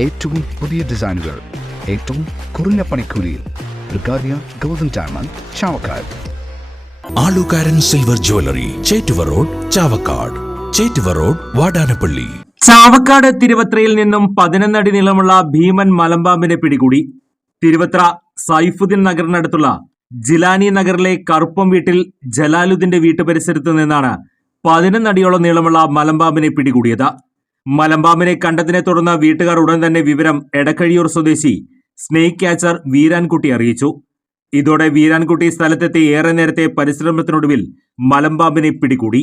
ഏറ്റവും പുതിയ ഡിസൈനുകൾ ഏറ്റവും കുറഞ്ഞ പണിക്കൂലിയിൽ. ബ്രിഗാദിയ ഗോൾഡൻ ഡയമണ്ട്, ചാവക്കാട്. ആലുകാരൻ silver jewellery, Chettuva road, Chavakkad. Chettuva road, Vadanappally. Chavakkad തിരുവത്രയിൽ നിന്നും 11 അടി നീളമുള്ള ഭീമൻ മലമ്പാമ്പിനെ പിടികൂടി. തിരുവത്ര സൈഫുദ്ദീൻ നഗറിനടുത്തുള്ള ജിലാനി നഗറിലെ കറുപ്പം വീട്ടിൽ ജലാലുദ്ദീന്റെ വീട്ടുപരിസരത്ത് നിന്നാണ് 11 അടിയോളം നീളമുള്ള മലമ്പാമ്പിനെ പിടികൂടിയത്. മലമ്പാമ്പിനെ കണ്ടതിനെ തുടർന്ന് വീട്ടുകാർ ഉടൻ തന്നെ വിവരം എടക്കഴിയൂർ സ്വദേശി സ്നേക് ക്യാച്ചർ വീരാൻകുട്ടി അറിയിച്ചു. ഇതോടെ വീരാൻകുട്ടി സ്ഥലത്തെത്തി ഏറെ നേരത്തെ പരിശ്രമത്തിനൊടുവിൽ മലമ്പാമ്പിനെ പിടികൂടി.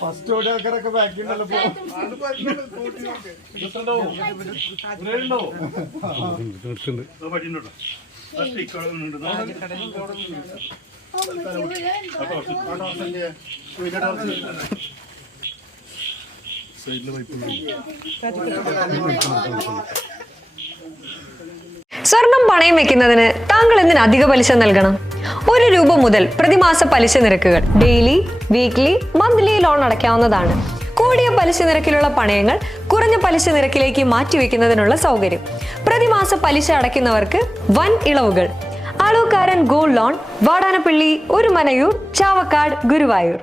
ഫസ്റ്റ് ഓടി ആൾക്കാരൊക്കെ ബാക്കിയുണ്ടല്ലോ. സ്വർണം പണയം വെക്കുന്നതിന് താങ്കൾ എന്തിന് അധിക പലിശ നൽകണം? 1 രൂപ മുതൽ പ്രതിമാസ പലിശ നിരക്കുകൾ ഡെയിലി, വീക്ക്ലി, മന്ത്ലി ലോൺ അടയ്ക്കാവുന്നതാണ്. കൂടിയ പലിശ നിരക്കിലുള്ള പണയങ്ങൾ കുറഞ്ഞ പലിശ നിരക്കിലേക്ക് മാറ്റിവെക്കുന്നതിനുള്ള സൗകര്യം. പ്രതിമാസ പലിശ അടയ്ക്കുന്നവർക്ക് വൻ ഇളവുകൾ. ആലുകാരൻ ഗോൾഡ് ലോൺ, വാടാനപ്പള്ളി, ഒരുമനയൂർ, ചാവക്കാട്, ഗുരുവായൂർ.